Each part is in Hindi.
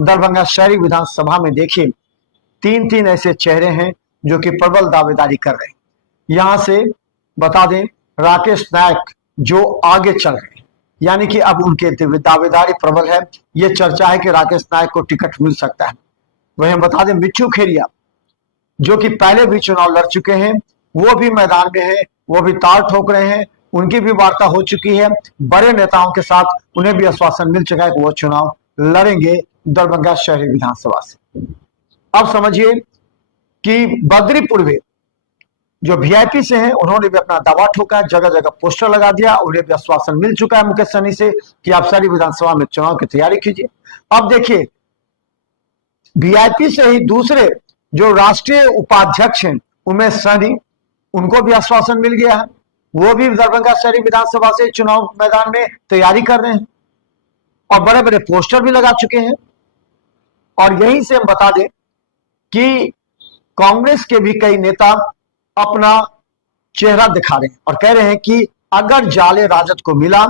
दरभंगा शहरी विधानसभा में देखिए तीन तीन ऐसे चेहरे हैं जो कि प्रबल दावेदारी कर रहे हैं। यहां से बता दें, राकेश नायक जो आगे चल रहे हैं, यानी कि अब उनके दावेदारी प्रबल है। ये चर्चा है कि राकेश नायक को टिकट मिल सकता है। वहीं बता दें, मिच्छू खेरिया जो कि पहले भी चुनाव लड़ चुके हैं, वो भी मैदान में है, वो भी ताल ठोक रहे हैं। उनकी भी वार्ता हो चुकी है बड़े नेताओं के साथ, उन्हें भी आश्वासन मिल चुका है कि वो चुनाव लड़ेंगे दरभंगा शहरी विधानसभा से। अब समझिए कि बद्री पूर्वे जो वीआईपी से हैं, उन्होंने भी अपना दावा ठोका, जगह जगह पोस्टर लगा दिया। उन्हें भी आश्वासन मिल चुका है मुकेश सहनी से कि आप शहरी विधानसभा में चुनाव की तैयारी कीजिए। अब देखिए, वीआईपी से ही दूसरे जो राष्ट्रीय उपाध्यक्ष हैं उमेश सहनी, उनको भी आश्वासन मिल गया है। वो भी दरभंगा शहरी विधानसभा से चुनाव मैदान में तैयारी कर रहे हैं और बड़े बड़े पोस्टर भी लगा चुके हैं। और यहीं से हम बता दें कि कांग्रेस के भी कई नेता अपना चेहरा दिखा रहे हैं और कह रहे हैं कि अगर जाले राजद को मिला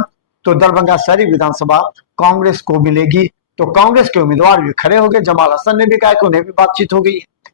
तो दरभंगा शहरी विधानसभा कांग्रेस को मिलेगी। तो कांग्रेस के उम्मीदवार भी खड़े हो गए। जमाल हसन ने भी कहा कि उन्हें भी बातचीत हो गई है।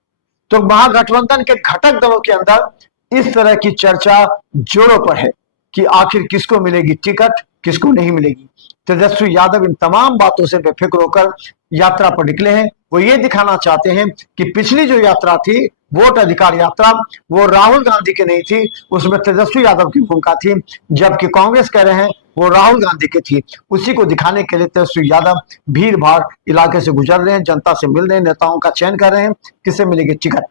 तो महागठबंधन के घटक दलों के अंदर इस तरह की चर्चा जोरों पर है कि आखिर किसको मिलेगी टिकट, किसको नहीं मिलेगी। तेजस्वी यादव इन तमाम बातों से बेफिक्र होकर यात्रा पर निकले हैं। वो ये दिखाना चाहते हैं कि पिछली जो यात्रा थी, वोट अधिकार यात्रा, वो राहुल गांधी की नहीं थी, उसमें तेजस्वी यादव की भूमिका थी, जबकि कांग्रेस कह रहे हैं वो राहुल गांधी की थी। उसी को दिखाने के लिए तेजस्वी यादव भीड़ भाड़ इलाके से गुजर रहे हैं, जनता से मिल रहे हैं, नेताओं का चयन कर रहे हैं, किसे मिलेगी टिकट।